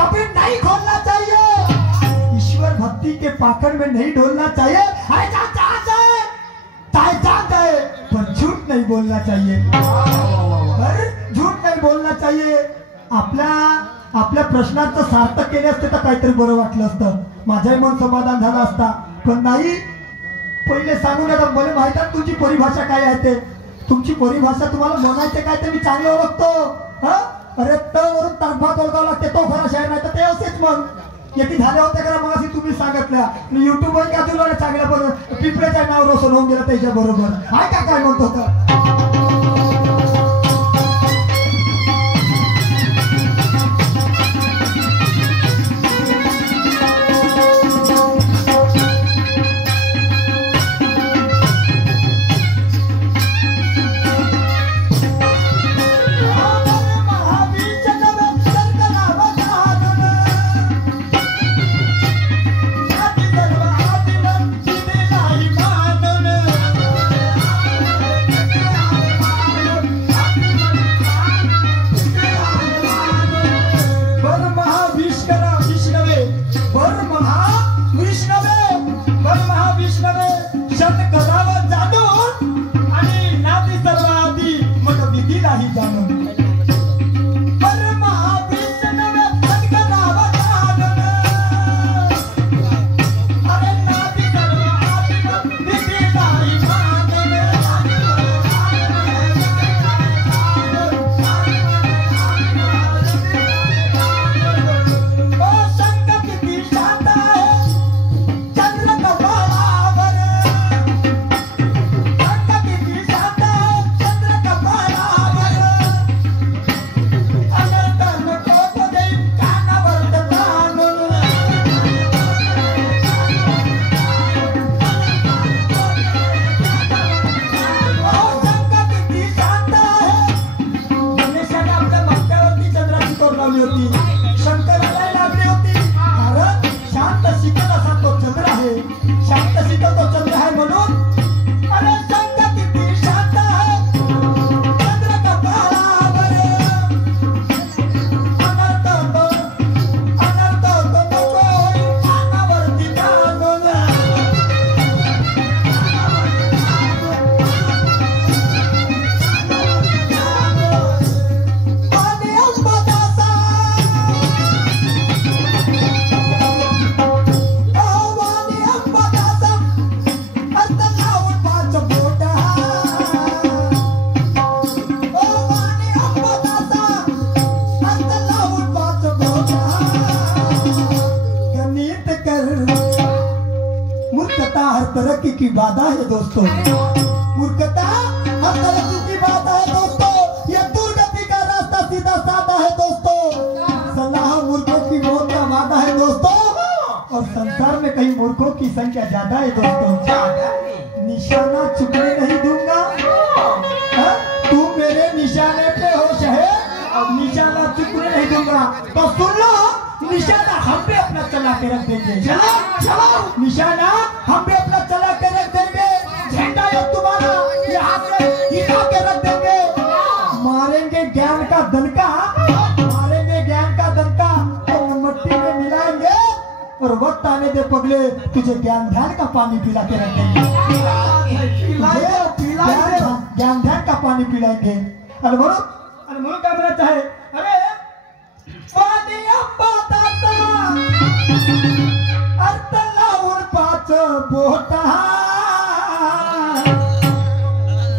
कभी नहीं खोलना चाहिए, ईश्वर भक्ति के पाखंड में नहीं डोलना चाहिए। ऐसा चाहे जाए पर झूठ नहीं बोलना चाहिए, पर झूठ नहीं बोलना चाहिए। आपल्या प्रश्नाचं सार्थक केले असते तर काहीतरी बरं वाटलं असतं, माझंही मन समाधान झालं असता, पण नाही। पहिले सांगून आता मला माहित आहे तुमची परिभाषा काय आहे ते, तुमची परिभाषा तुम्हाला म्हणायचे काय ते मी चांगलं ओळखतो। अरे तर वरून ताकभात ओळखावं लागते तो खरा शायर, नाही तर ते असेच मग येते झाले होते का मग तुम्ही सांगितल्या युट्यूबवर का तुला चांगल्या बरोबर पिंपळेच्या नाव रोशन होऊन गेलं त्याच्या बरोबर आहे का काय म्हणत होतं। तरक्की की बाधा है दोस्तों, मूर्खता हर तरक्की की बाधा है दोस्तों, ये दुर्गति का रास्ता सीधा साधा है दोस्तों, सलाह मूर्खों की मौत का वादा है दोस्तों, और संसार में कई मूर्खों की संख्या ज्यादा है दोस्तों। निशाना चुकने नहीं दूंगा, तू मेरे निशाने पे हो शहे, अब निशाना चुकने नहीं दूंगा। तो सुन लो, निशाना हम पे अपना चला के रख देंगे, चलो निशाना हम पे अपना चला के रख देंगे, झंडा जो तुम्हारा यहाँ से हिला के रख देंगे, मारेंगे ज्ञान का दनका, मारेंगे ज्ञान का दनका, तो मट्टी में मिलाएंगे, और वक्त आने दे पगले तुझे ज्ञान ध्यान का पानी पिला के रख देंगे, ज्ञान ध्यान का पानी पिलाएंगे। अरे बोलो क्या बोलना चाहे, अरे पानी अंबादाचा अर्थ लावून पाच बोटा,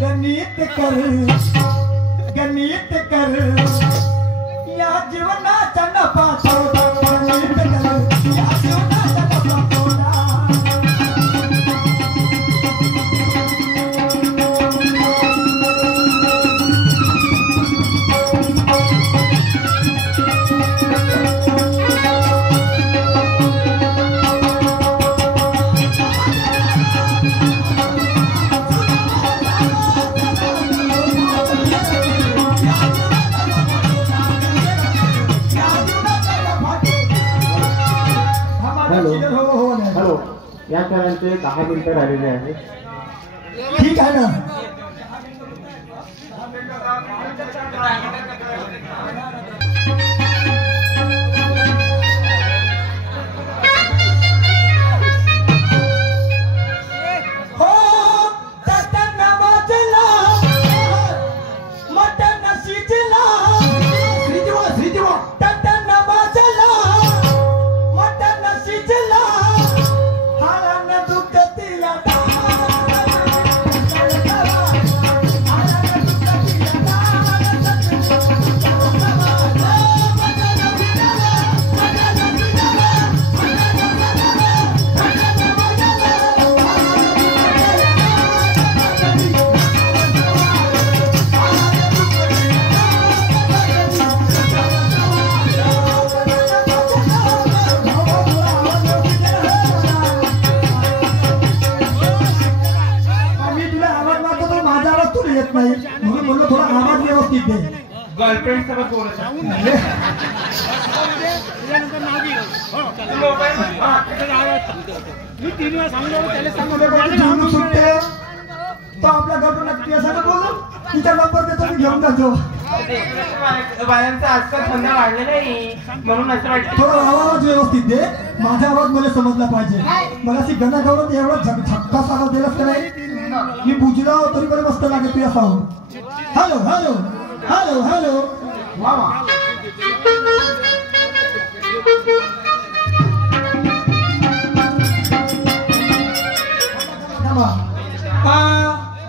गणित कर या जीवनाचा नफा तोटा, गणित कर या जीवनाचा नफा तोटा। हॅलो, या क्षणांचे 10 मिनिटं राहिलेले आहेत, ठीक आहे ना। गर्लफ्रेंड सोबत बोलत आहे. सुटते तो आपल्या गर्लफ्रेंड बोलू तिचा नंबर देतो मी घेऊन जातो. बायांचा आजकाल धंदा वाढलेला आहे म्हणून असं वाटतं. थोडा आवाज व्यवस्थित दे, माझा आवाज मला समजला पाहिजे. मला अशी गणा गवळत एवढा झटका आवाज दिलास का नाही? मी बुजला तरी पण मस्त लागेल तुझ्या sound. Hello hello hello hello वा वा.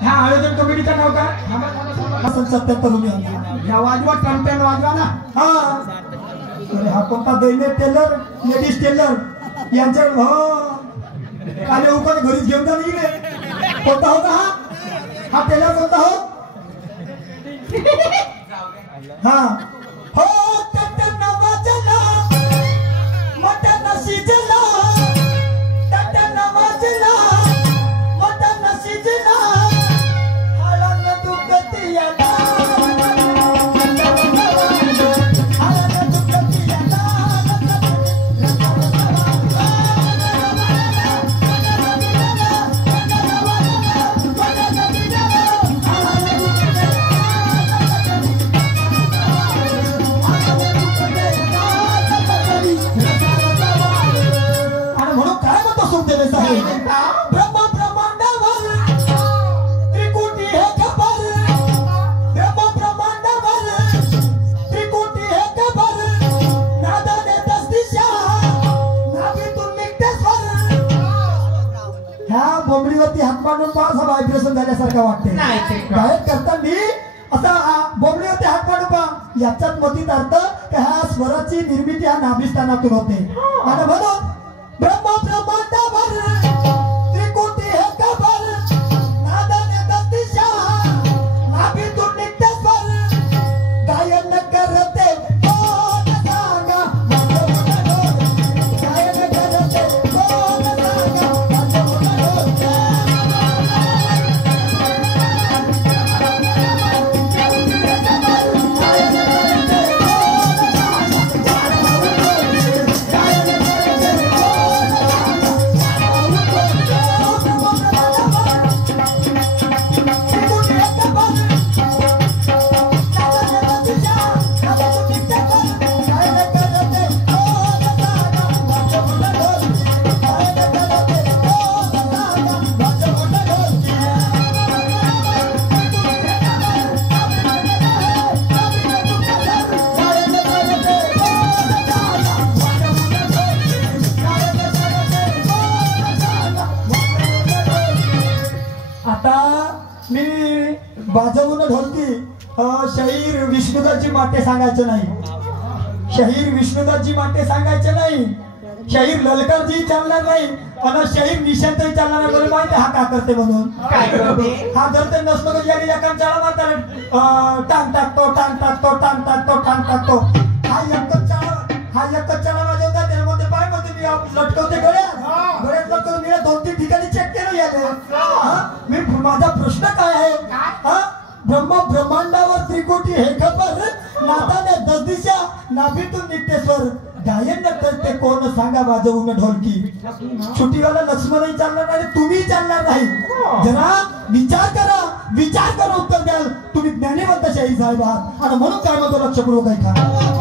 ह्या आयोजन कमिटीचं नाव काय? 77 ह्या वाजवा ट्रम्पेट वाजवा ना. हा अरे हा कोणता दैन्य टेलर लेडीज टेलर यांच्या हो काले उकर घरीच घेऊन जा निघले. कोणता होता हा टेलर कोणता हो? हा हो टटन वाजला मटन शिजला टटन वाजला मटन शिजला हळद दुखती याला हळद दुखती याला बोंबडीवरती हात मारून असा व्हायब्रेशन झाल्यासारखं वाटते. गायक करताना असा बोंबडीवरती हात मारून पहा याच्यात मतीत अर्थ ह्या स्वराची निर्मिती ह्या नाभिस्थानातून होते. आणि म्हणून ब्रह्म ब्रह्मांडावर त्रिकुटी हे कबर नादाने दस्तिशा नाभीतून निघते स्वर गायन करते कोण सांगा गायन करते कोण सांगा. बाजवून ढोलकी शहीर विष्णुदासजी माटे सांगायचं नाही. शहीर विष्णुदासजी माटे सांगायचे नाही. शहीर ललकरजी चालणार नाही आणि शहीर निशांतही चालणार नाही. मला माहिती हा का करते म्हणून. हा धरते नसतो याने एका चाळा मारतात टांग टाकतो टांग टाकतो टांग टाकतो टांग टाकतो. हा एकच चाळा वाजवतात त्यामध्ये पाय मध्ये मी लटकवते गळ्यात लटकवून मी 2-3 ठिकाणी चेक केलं याने. मी माझा प्रश्न काय आहे? ब्रह्म ब्रह्मांडावर त्रिकोटी हे खबर नादाने दसदिशा नाभीतून निघते स्वर गायन करते कोण सांगा वाजवून ढोलकी. छुटीवाला लक्ष्मणही चालणार नाही तुम्ही चालणार नाही. जरा विचार करून उत्तर द्याल. तुम्ही ज्ञानीवंत शाही साहेब आहात आणि म्हणून काय म्हणतो लक्षपूर्वक ऐका.